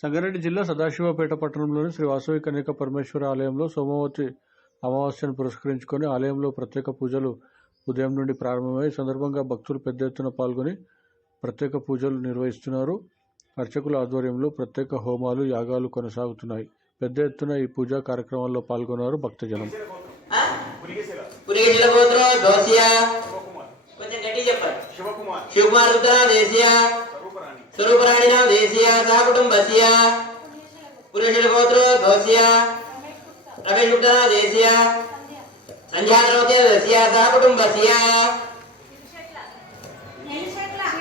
సంగారెడ్డి జిల్లా సదాశివపేట పట్టణంలోని శ్రీ వాసవి కన్యక పరమేశ్వర ఆలయంలో సోమవతి అమావాస్యను పురస్కరించుకొని ఆలయంలో ప్రత్యేక పూజలు ఉదయం నుండి ప్రారంభమై సందర్భంగా భక్తులు పెద్ద ఎత్తున పాల్గొని ప్రత్యేక పూజలు నిర్వహిస్తున్నారు. అర్చకుల ఆధ్వర్యంలో ప్రత్యేక హోమాలు యాగాలు కొనసాగుతున్నాయి. పెద్ద ఎత్తున ఈ పూజా కార్యక్రమాల్లో పాల్గొన్నారు భక్తజనం. శివకుమార్. ఉత్తర దేశీయ స్వరూపరాణి స్వరూపరాణిన దేశీయ సహ కుటుంబస్య పురుషుల గోత్ర దోసియ రమేష్ ఉత్తర దేశీయ సంధ్యాద్రవతే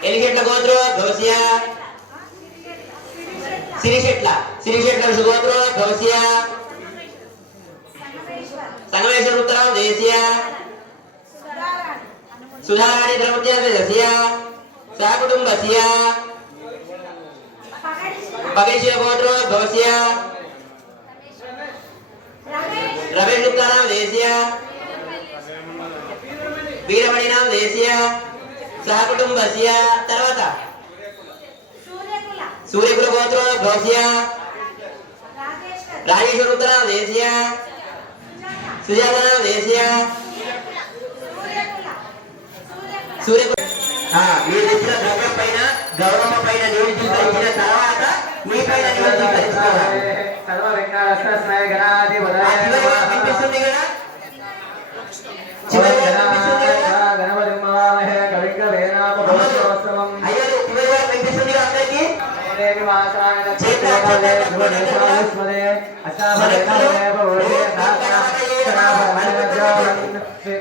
ఎలిగెట్ల గోత్ర దోసియ సిరిశెట్ల సిరిశెట్ల సుగోత్ర దోసియ సంగమేశ్వర ఉత్తర దేశీయ. సుధారాణి సహ కుటుంబస్య పగేశ్వర రమేష్ గుప్తానాం దేశీయ. వీరమణినాం దేశీయ. సహ కుటుంబస్య. తర్వాత సూర్యకుల గోత్ర దోసియ రాజేశ్వర ఉత్తరాం దేశీయ. సుజాతనాం దేశీయ. సూర్యకుల. ఆ, మీరు ఇచ్చిన ద్రవ్యం పైన గౌరవం పైన నియోజించిన తర్వాత మీ పైన నియోజీకరించుకోవాలి సర్వ విఘ్నాలస్మై గణాది ఆ చివరి వరకు వినిపిస్తుంది కదా చివరి వరకు వినిపిస్తుంది కదా గణపతి మహామహే కవిక వేనామ భగవత్సవం అయ్యో చివరి వరకు వినిపిస్తుంది కదా అందరికీ దేవి వాసాయ నక్షత్రపదే ధ్రువదేశాస్మదే అష్టాభరణే భవే శ్రీ